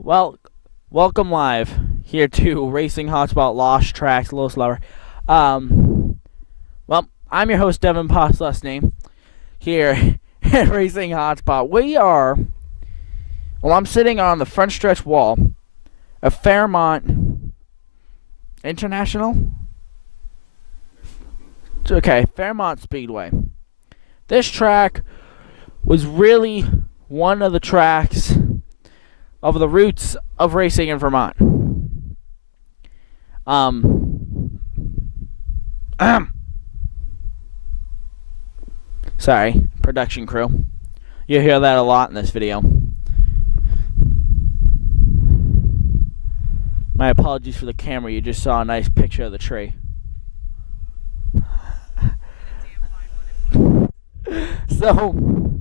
Well, welcome live here to Racing Hotspot Lost Tracks, a little slower. Well, I'm your host, Devin Poslusny, here at Racing Hotspot. I'm sitting on the front stretch wall of Fairmont International? Okay, Fairmont Speedway. This track was really one of the tracks of the roots of racing in Vermont. Sorry, production crew. You hear that a lot in this video. My apologies for the camera. You just saw a nice picture of the tree. So,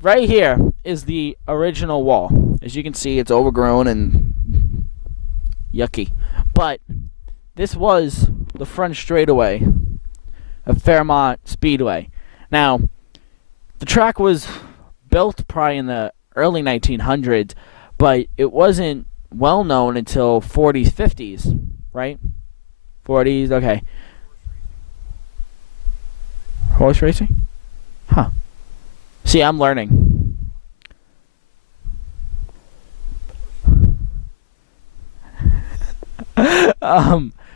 right here is the original wall. As you can see, it's overgrown and yucky. But this was the front straightaway of Fairmont Speedway. Now, the track was built probably in the early 1900s, but it wasn't well known until 40s, 50s, right? 40s, okay. Horse racing? Huh. See, I'm learning.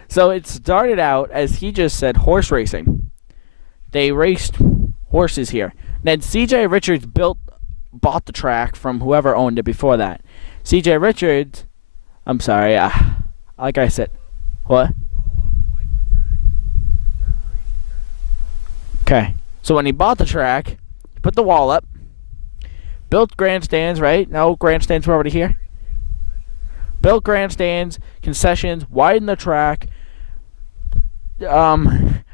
So it started out, as he just said, horse racing. They raced horses here. Then C.J. Richards bought the track from whoever owned it before that. C.J. Richards, I'm sorry, like I said, what? Okay, so when he bought the track, he put the wall up, built grandstands, right? No, grandstands were already here. Built grandstands, concessions, widened the track, ground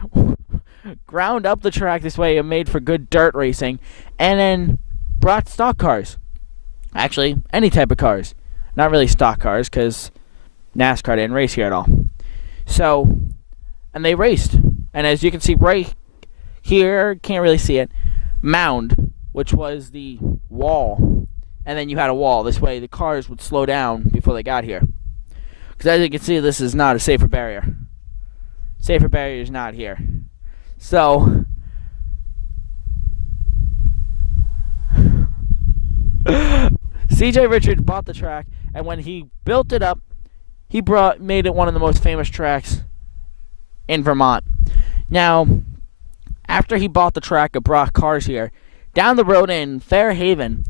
up the track this way and made for good dirt racing, and then brought stock cars. Actually, any type of cars. Not really stock cars, because NASCAR didn't race here at all. So, and they raced. And as you can see right here, can't really see it, mound, which was the wall. And then you had a wall. This way the cars would slow down before they got here. Because as you can see, this is not a safer barrier. Safer barrier is not here. So, C.J. Richards bought the track, and when he built it up, he made it one of the most famous tracks in Vermont. Now, after he bought the track and brought cars here, down the road in Fairhaven,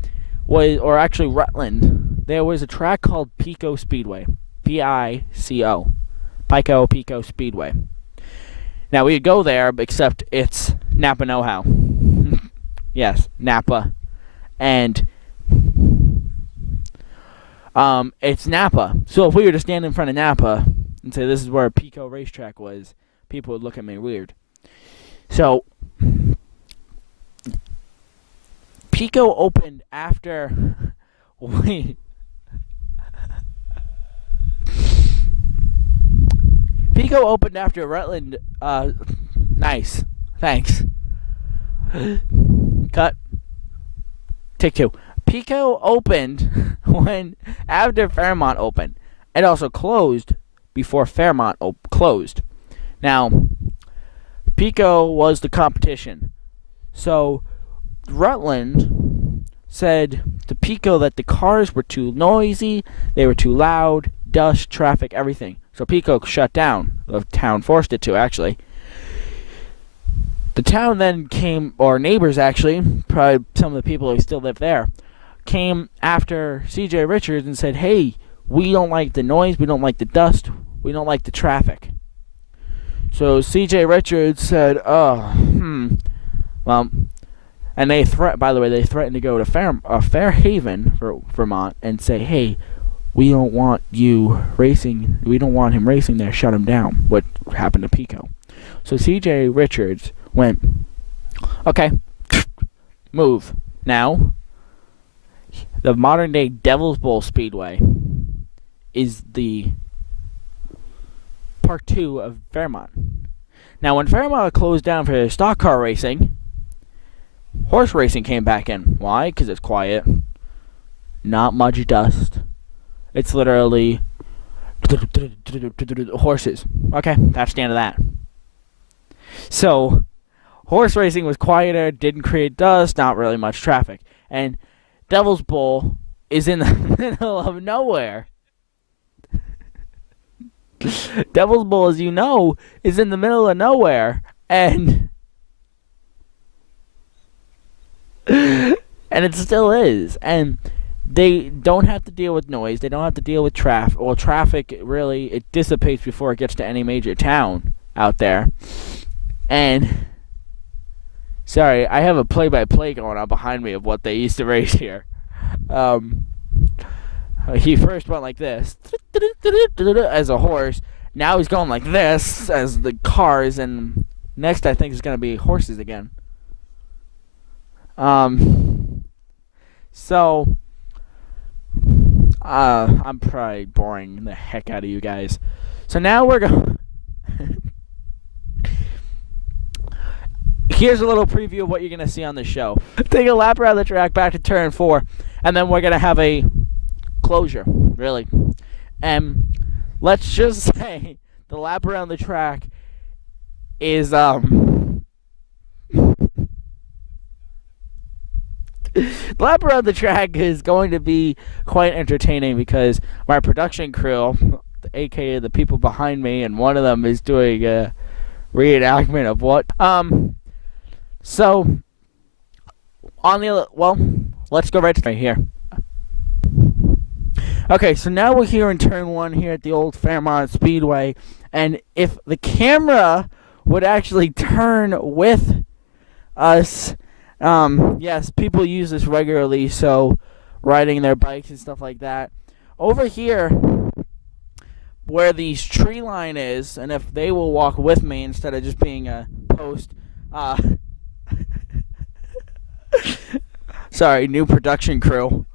or actually Rutland, there was a track called Pico Speedway. P-I-C-O. Pico Speedway. Now, we could go there, except it's Napa know-how. Yes, Napa. And it's Napa. So if we were to stand in front of Napa and say this is where a Pico racetrack was, people would look at me weird. So, Pico opened after... Wait. Pico opened after Rutland. Nice. Thanks. Cut. Take two. Pico opened after Fairmont opened. It also closed before Fairmont closed. Now, Pico was the competition. So, Rutland said to Pico that the cars were too noisy, they were too loud, dust, traffic, everything. So Pico shut down. The town forced it to, actually. The town then came, or neighbors actually, probably some of the people who still live there, came after C.J. Richards and said, hey, we don't like the noise, we don't like the dust, we don't like the traffic. So C.J. Richards said, well, and they by the way, they threatened to go to Fairhaven, Vermont, and say, hey, we don't want you racing, we don't want him racing there, shut him down, what happened to Pico. So C.J. Richards went, okay, move. Now, the modern-day Devil's Bowl Speedway is the part 2 of Fairmont. Now, when Fairmont closed down for stock car racing, horse racing came back in. Why? Because it's quiet, not much dust, It's literally horses. Okay, that's the end of that. So, horse racing was quieter, didn't create dust, not really much traffic. And Devil's Bowl is in the middle of nowhere. Devil's Bowl, as you know, is in the middle of nowhere. And it still is. And they don't have to deal with noise. They don't have to deal with traffic. Well, traffic, really, it dissipates before it gets to any major town out there. And, sorry, I have a play-by-play going on behind me of what they used to race here. He first went like this as a horse. Now he's going like this as the cars. And next, I think, is going to be horses again. So, I'm probably boring the heck out of you guys. So now we're going... Here's a little preview of what you're going to see on the show. Take a lap around the track back to turn 4, and then we're going to have a closure, really. And let's just say the lap around the track is, the lap around the track is going to be quite entertaining because my production crew, aka the people behind me, and one of them is doing a reenactment of what. So, on the, well, let's go right here. Okay, so now we're here in turn 1 here at the old Fairmont Speedway, and if the camera would actually turn with us, yes, people use this regularly, so riding their bikes and stuff like that. Over here, where the tree line is, and if they will walk with me instead of just being a post, sorry, new production crew.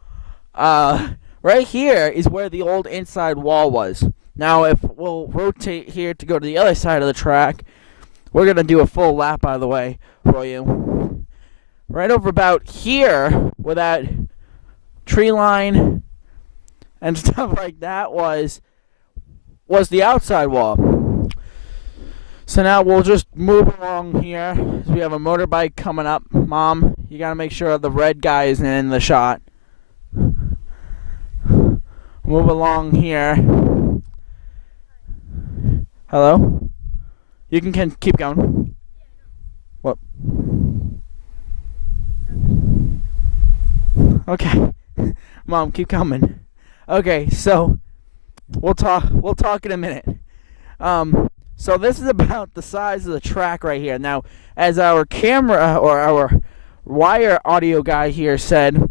Right here is where the old inside wall was. Now, if we'll rotate here to go to the other side of the track, we're going to do a full lap, by the way, for you. Right over about here, where that tree line and stuff like that was the outside wall. So now we'll just move along here. We have a motorbike coming up. Mom, you got to make sure the red guy isn't in the shot. Move along here. Hello? You can keep going. What? Okay. Mom, keep coming. Okay, so we'll talk in a minute. So this is about the size of the track right here. Now, as our camera or our wire audio guy here said,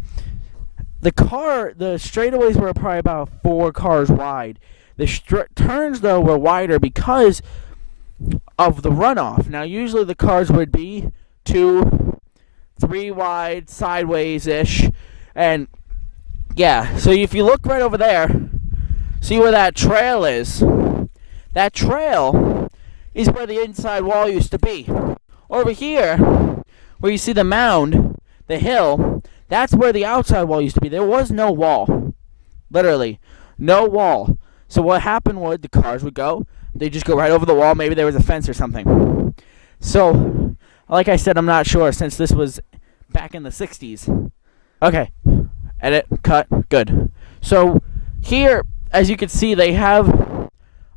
the straightaways were probably about 4 cars wide. The turns, though, were wider because of the runoff. Now, usually the cars would be 2, 3 wide, sideways-ish. And, yeah, so if you look right over there, see where that trail is? That trail is where the inside wall used to be. Over here, where you see the mound, the hill, that's where the outside wall used to be. There was no wall. Literally, no wall. So what happened was the cars would go, they'd just go right over the wall. Maybe there was a fence or something. So, like I said, I'm not sure since this was back in the 60s. Okay, edit, cut, good. So, here, as you can see, they have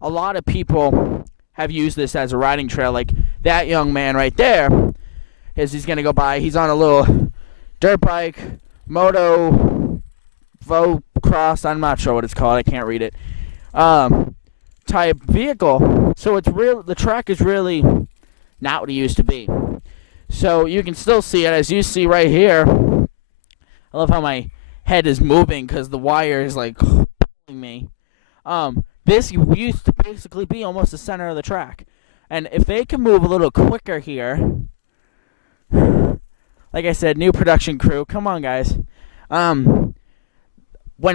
a lot of people have used this as a riding trail. Like that young man right there, as he's going to go by, he's on a little dirt bike, moto, cross, I'm not sure what it's called, I can't read it, type vehicle. So it's real. The track is really not what it used to be. So you can still see it, as you see right here. I love how my head is moving because the wire is like pulling me. This used to basically be almost the center of the track. And if they can move a little quicker here, like I said, new production crew, come on guys. When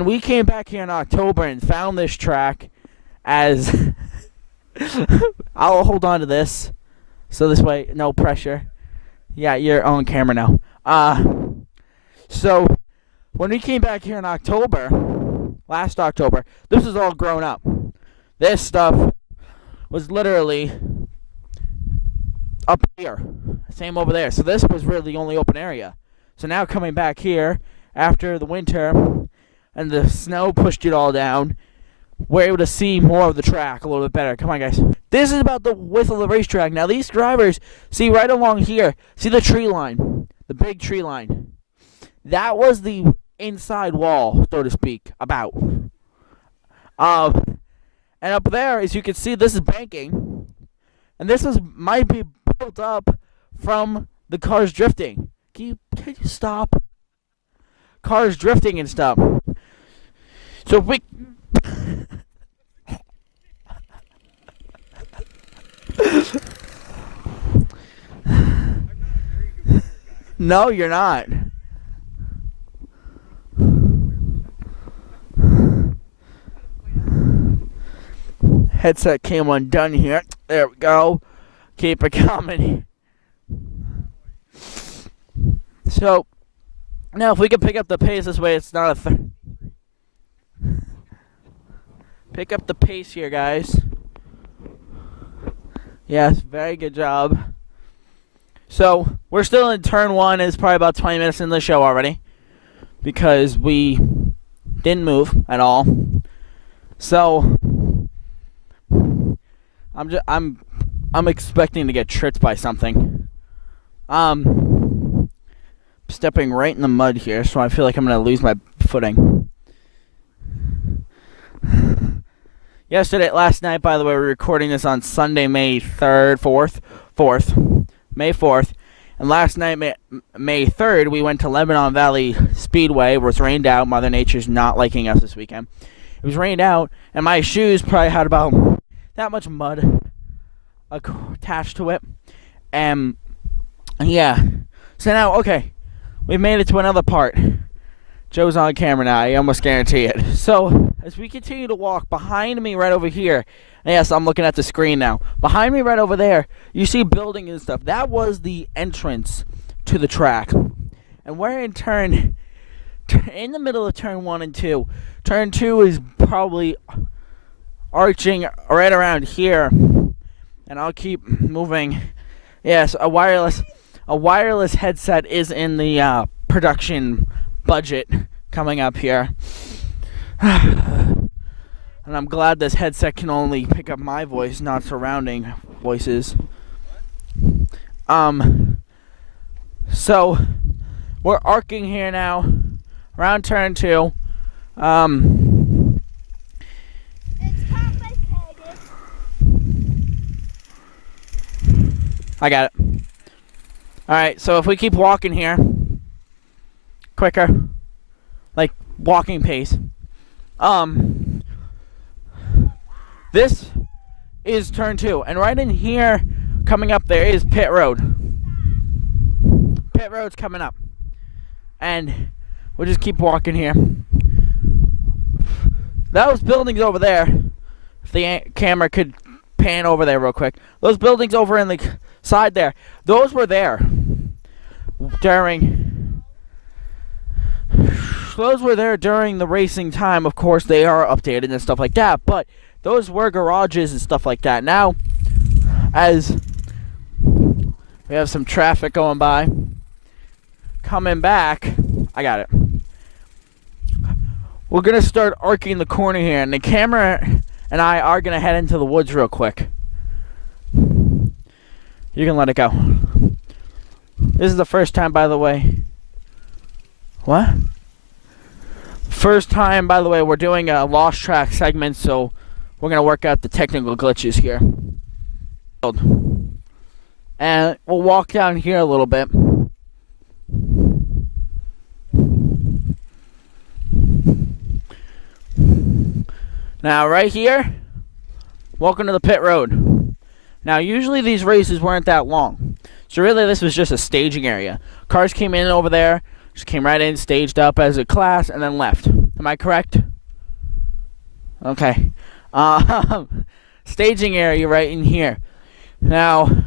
we came back here in October and found this track as I'll hold on to this so this way no pressure. Yeah, you're on camera now. So when we came back here in October, last October. This is all grown up. This stuff was literally up here. Same over there. So this was really the only open area. So now coming back here after the winter and the snow pushed it all down, we're able to see more of the track a little bit better. Come on, guys. This is about the width of the racetrack. Now, these drivers, see right along here, see the tree line, the big tree line. That was the inside wall, so to speak, about. And up there, as you can see, this is banking. And this might be built up from the cars drifting. Can you stop? Cars drifting and stuff. So if we... No, you're not. Headset came undone here. There we go. Keep it coming. So, now if we can pick up the pace this way, it's not a... Pick up the pace here, guys. Yes, very good job. So, we're still in turn one. It's probably about 20 minutes in the show already. Because we didn't move at all. So, I'm expecting to get tripped by something. Stepping right in the mud here, so I feel like I'm going to lose my footing. Last night, by the way, we're recording this on Sunday, May 4th. And last night, May 3rd, we went to Lebanon Valley Speedway. It was rained out. Mother Nature's not liking us this weekend. It was rained out, and my shoes probably had about that much mud attached to it. And, yeah. So now, okay, we've made it to another part. Joe's on camera now, I almost guarantee it. So, as we continue to walk, behind me right over here, and yes, I'm looking at the screen now. Behind me right over there, you see building and stuff. That was the entrance to the track. And we're in in the middle of turn 1 and 2. Turn 2 is probably arching right around here. And I'll keep moving. Yes, a wireless headset is in the production budget coming up here. And I'm glad this headset can only pick up my voice, not surrounding voices. So we're arcing here now around turn 2. It's complicated. I got it. Alright, so if we keep walking here quicker, like walking pace, this is turn 2, and right in here coming up there is pit road. Pit road's coming up, and we'll just keep walking here. Those buildings over there, if the camera could pan over there real quick, those buildings over in the side there, those were there during the racing time. Of course, they are updated and stuff like that, but those were garages and stuff like that. Now, as we have some traffic going by, coming back, I got it. We're going to start arcing the corner here, and the camera and I are going to head into the woods real quick. You can let it go. This is the first time, by the way. What? First time, by the way, we're doing a lost track segment, so we're going to work out the technical glitches here. And we'll walk down here a little bit. Now, right here, welcome to the pit road. Now, usually these races weren't that long. So really, this was just a staging area. Cars came in over there, just came right in, staged up as a class, and then left. Am I correct? Okay. Staging area right in here. Now,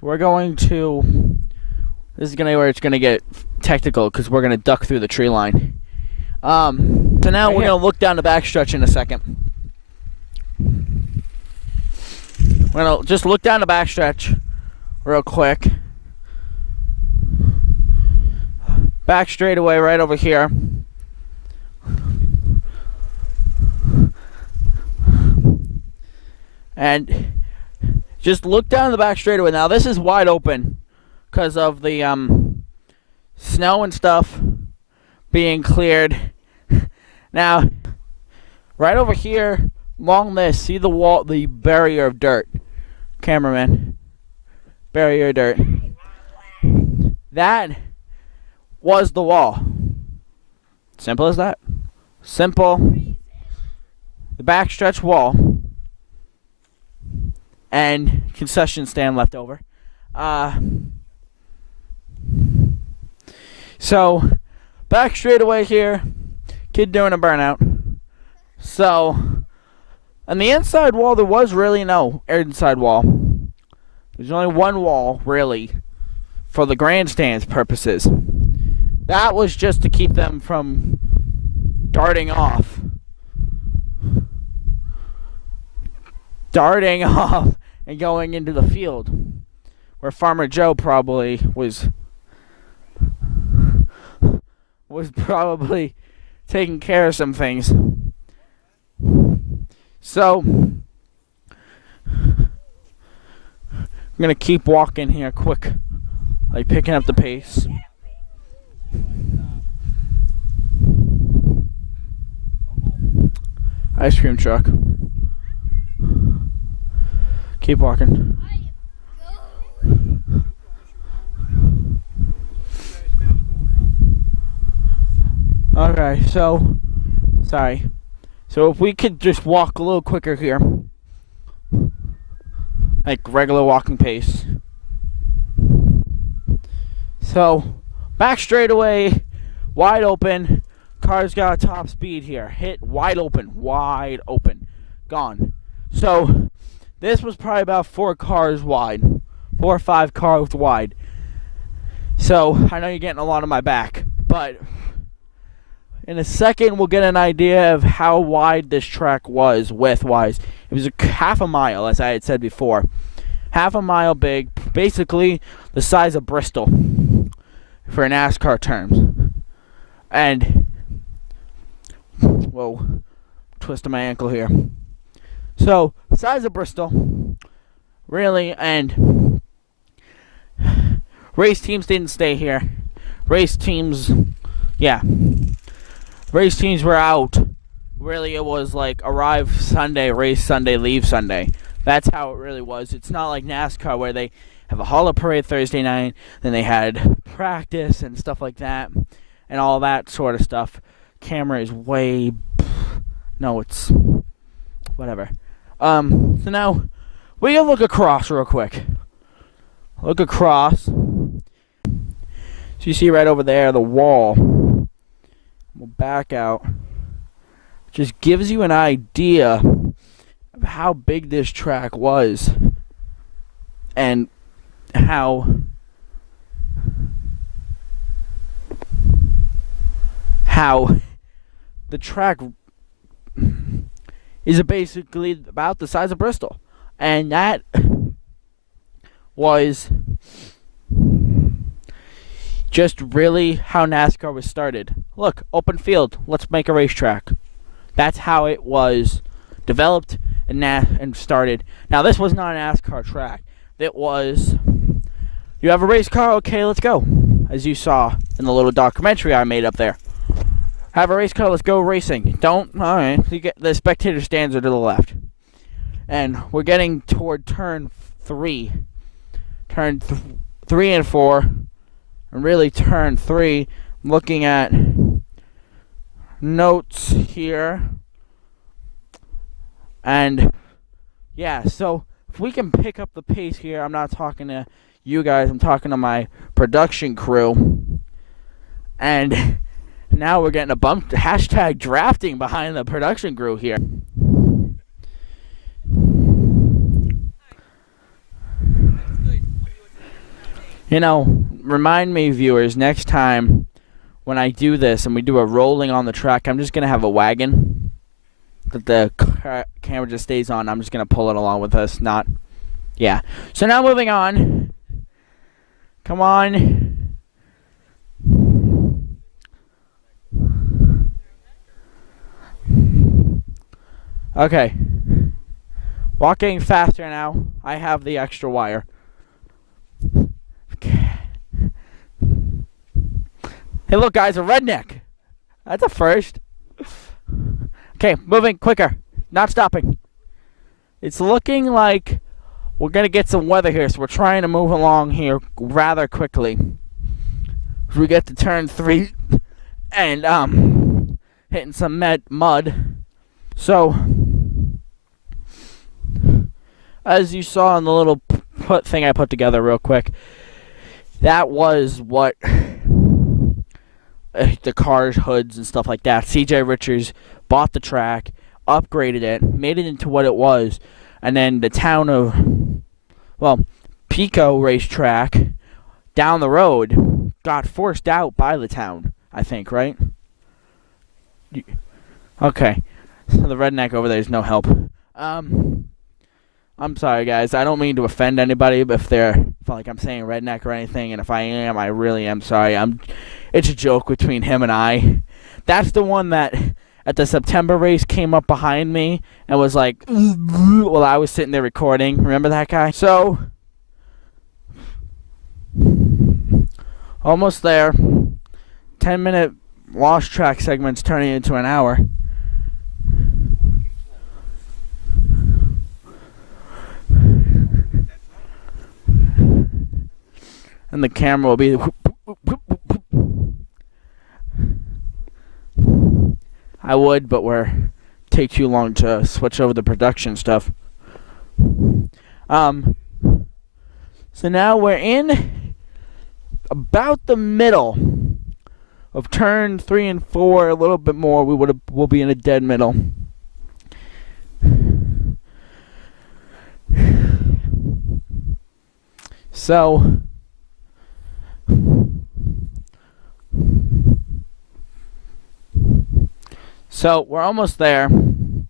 we're going to... This is where it's going to get technical, because we're going to duck through the tree line. So now Right we're here. going to look down the backstretch in a second. We're going to just look down the backstretch real quick. Back straightaway right over here. And just look down the back straightaway. Now this is wide open because of the snow and stuff being cleared. Now, right over here, along this, see the wall, the barrier of dirt. Cameraman. Barrier of dirt. That was the wall. Simple as that. Simple. The backstretch wall. And concession stand left over. So, back straightaway here. Kid doing a burnout. So, on the inside wall, there was really no inside wall. There's only one wall, really, for the grandstands purposes. That was just to keep them from darting off. Darting off and going into the field, where Farmer Joe probably was probably taking care of some things. So I'm gonna keep walking here quick, like picking up the pace. Ice cream truck. Keep walking. Okay, so sorry. So if we could just walk a little quicker here, like regular walking pace. So back straightaway, wide open. Cars got a top speed here. Hit wide open, gone. So this was probably about 4 cars wide, 4 or 5 cars wide. So I know you're getting a lot on my back, but in a second we'll get an idea of how wide this track was width-wise. It was a half a mile, as I had said before. Half a mile big, basically the size of Bristol for NASCAR terms. And whoa, twisting my ankle here. So, size of Bristol, really, and race teams didn't stay here. Race teams were out. Really, it was like arrive Sunday, race Sunday, leave Sunday. That's how it really was. It's not like NASCAR where they have a holiday parade Thursday night, then they had practice and stuff like that, and all that sort of stuff. Camera is way... No, it's... whatever. So now, we can look across real quick. Look across. So you see right over there, the wall. We'll back out. Just gives you an idea of how big this track was. And how the track is basically about the size of Bristol. And that was just really how NASCAR was started. Look, open field, let's make a racetrack. That's how it was developed and started. Now, this was not a NASCAR track. It was, you have a race car? Okay, let's go. As you saw in the little documentary I made up there. Have a race car, let's go racing. Don't, alright, you get the spectator stands are to the left. And we're getting toward turn 3. Turn 3 and 4. And really turn 3. I'm looking at notes here. And yeah, so if we can pick up the pace here, I'm not talking to you guys, I'm talking to my production crew. And now we're getting a bump, hashtag drafting behind the production crew here. You know, remind me, viewers, next time when I do this and we do a rolling on the track, I'm just going to have a wagon that the camera just stays on. I'm just going to pull it along with us, not... Yeah. So now moving on. Come on. Okay. Walking faster now. I have the extra wire. Okay. Hey, look, guys, a redneck. That's a first. Okay, moving quicker. Not stopping. It's looking like we're going to get some weather here, so we're trying to move along here rather quickly. We get to turn 3 and hitting some mud. So, as you saw in the little thing I put together real quick, that was what the cars, hoods, and stuff like that. CJ Richards bought the track, upgraded it, made it into what it was, and then the town of, well, Pico racetrack down the road got forced out by the town, I think, right? Okay. So the redneck over there is no help. I'm sorry, guys. I don't mean to offend anybody if I'm saying redneck or anything, and if I am, I really am sorry. It's a joke between him and I. That's the one that at the September race came up behind me and was like, while I was sitting there recording. Remember that guy? So, almost there. 10-minute lost track segments turning into an hour. And the camera will be I would, but take too long to switch over the production stuff. So now we're in about the middle of turn 3 and 4, a little bit more. We'll be in a dead middle. So we're almost there. I'm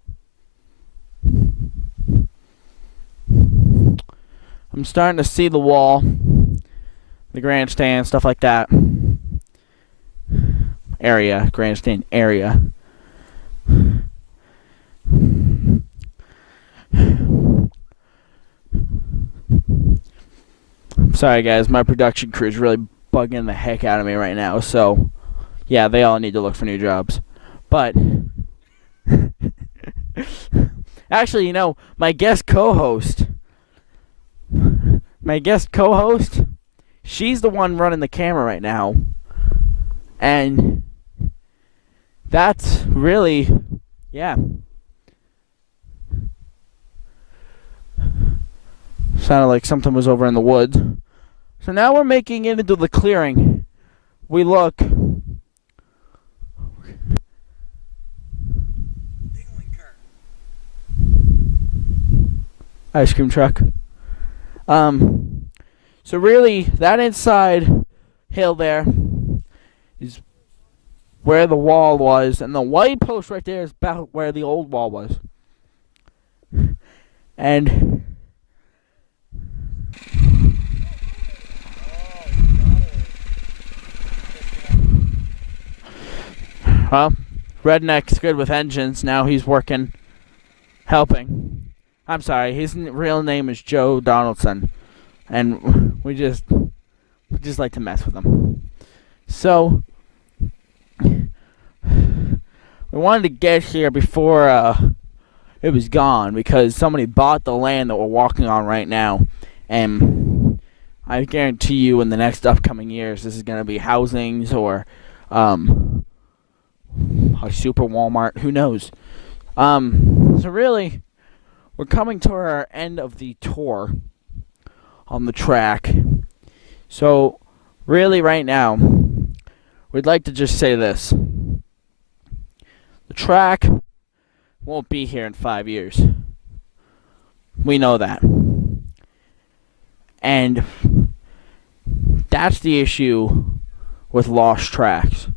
starting to see the wall, the grandstand, stuff like that. Grandstand area. I'm sorry, guys. My production crew is really bugging the heck out of me right now. So, yeah, they all need to look for new jobs. But, actually, my guest co-host, she's the one running the camera right now. And that's really, yeah. Sounded like something was over in the woods. So now we're making it into the clearing. We look. Ice cream truck. So really, that inside hill there is where the wall was, and the white post right there is about where the old wall was. And well, Redneck's good with engines. Now he's working, helping. I'm sorry, his real name is Joe Donaldson, and we just like to mess with him. So we wanted to get here before it was gone, because somebody bought the land that we're walking on right now, and I guarantee you in the next upcoming years this is going to be housings or a super Walmart, who knows. So really, we're coming to our end of the tour on the track. So really right now, we'd like to just say this. The track won't be here in 5 years. We know that. And that's the issue with lost tracks.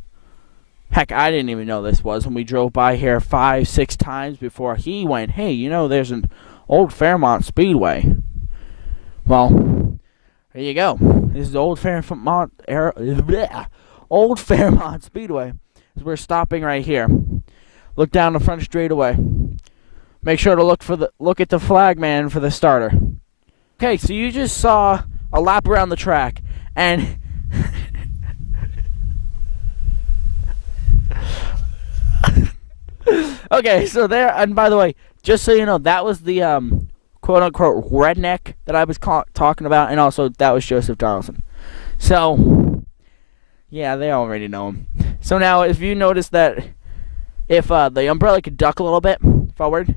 Heck, I didn't even know this was when we drove by here 5, 6 times before he went, hey, you know, there's an old Fairmont Speedway. Well, there you go. This is the old old Fairmont Speedway. We're stopping right here. Look down the front straightaway. Make sure to look at the flag man for the starter. Okay, so you just saw a lap around the track, and okay, so there, and by the way, just so you know, that was the quote-unquote redneck that I was talking about, and also that was Joseph Donaldson. So, yeah, they already know him. So now, if you notice that if the umbrella could duck a little bit forward,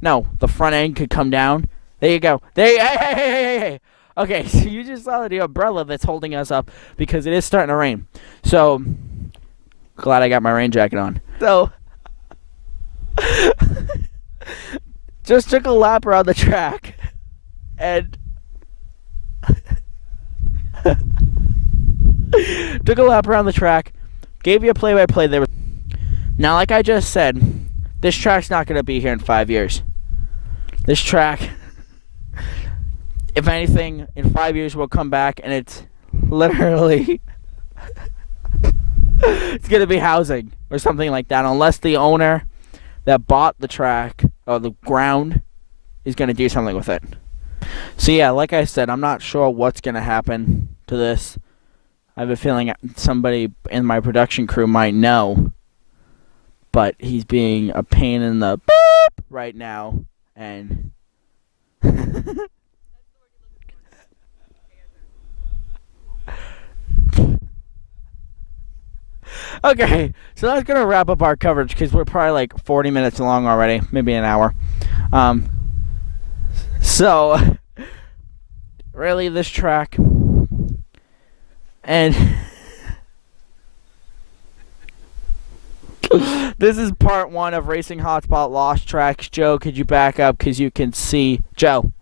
no, the front end could come down. There you go. Hey. Okay, so you just saw the umbrella that's holding us up because it is starting to rain. So, glad I got my rain jacket on. So, just took a lap around the track, and took a lap around the track, gave you a play-by-play there. Now, like I just said, this track's not going to be here in 5 years. This track, if anything, in 5 years will come back, and it's literally it's going to be housing or something like that, unless the owner that bought the track or the ground is going to do something with it. So yeah, like I said, I'm not sure what's going to happen to this. I have a feeling somebody in my production crew might know, but he's being a pain in the boop right now, and okay, so that's going to wrap up our coverage because we're probably like 40 minutes long already, maybe an hour. So, really, this track, and this is part 1 of Racing Hotspot Lost Tracks. Joe, could you back up because you can see, Joe,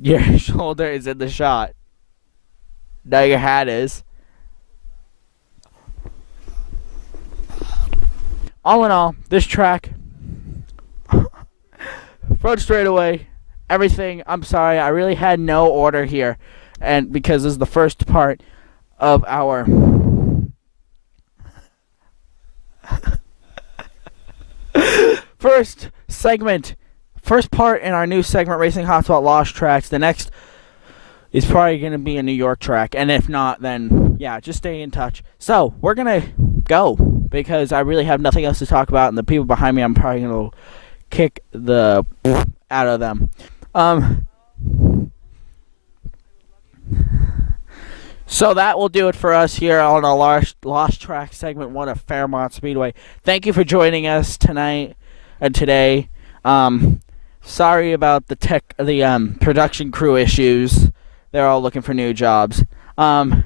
your shoulder is in the shot. Now your hat is. All in all, this track, front straightaway, everything. I'm sorry, I really had no order here, and because this is the first part of our first part in our new segment, Racing Hotspot Lost Tracks. The next is probably going to be a New York track, and if not, then yeah, just stay in touch. So we're gonna go because I really have nothing else to talk about, and the people behind me, I'm probably gonna kick the out of them. So that will do it for us here on our Lost Track segment 1 of Fairmont Speedway. Thank you for joining us tonight and today. Sorry about the production crew issues. They're all looking for new jobs. Have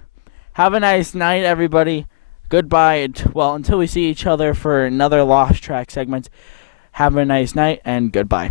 a nice night, everybody. Goodbye. Until we see each other for another Lost Track segment. Have a nice night and goodbye.